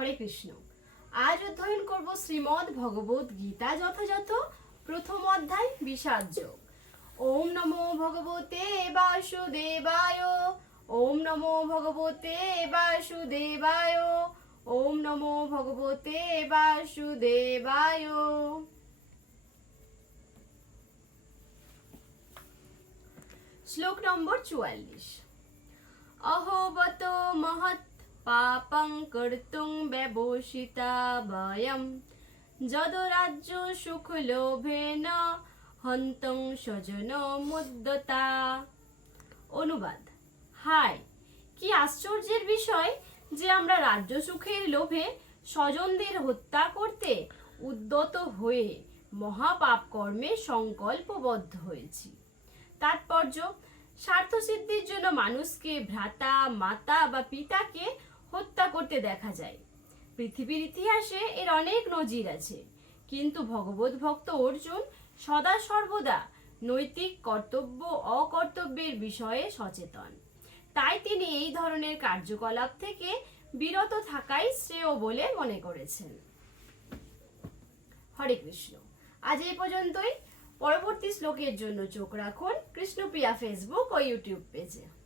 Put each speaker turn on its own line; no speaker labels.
হরে কৃষ্ণ। আজ অধ্যয়ন করব শ্রীমদ্ ভগবত গীতা যথাযথ, প্রথম অধ্যায়, বিষাদ যোগ। ওম নমো ভগবতে বাসুদেবায়, ওম নমো ভগবতে বাসুদেবায়, ওম নমো ভগবতে বাসুদেবায়। শ্লোক নম্বর চুয়াল্লিশ। অহোবত মহৎ পাপং কর্তুং ব্যবসিতা বয়ম যদ রাজ্য সুখ লোভেন হন্তং স্বজন মুদ্দতা অনুবাদ। হায় কি আশ্চর্যের বিষয় যে আমরা রাজ্য সুখের লোভে স্বজনদের হত্যা করতে উদ্যত হয়ে মহাপাপ কর্মে সংকল্পবদ্ধ হয়েছি। তাৎপর্য, স্বার্থসিদ্ধির জন্য মানুষকে ভ্রাতা, মাতা বা পিতাকে হত্যা করতে দেখা যায়। পৃথিবীর ইতিহাসে এর অনেক নজির আছে। কিন্তু ভগবত ভক্ত অর্জুন সদা সর্বদা নৈতিক কর্তব্য, অকর্তব্যের বিষয়ে সচেতন। তাই তিনি এই ধরনের কার্যকলাপ থেকে বিরত থাকাই শ্রেয় বলে মনে করেছেন। হরে কৃষ্ণ। আজ এই পর্যন্তই। পরবর্তী শ্লোকের জন্য চোখ রাখুন কৃষ্ণপ্রিয়া ফেসবুক ও ইউটিউব পেজে।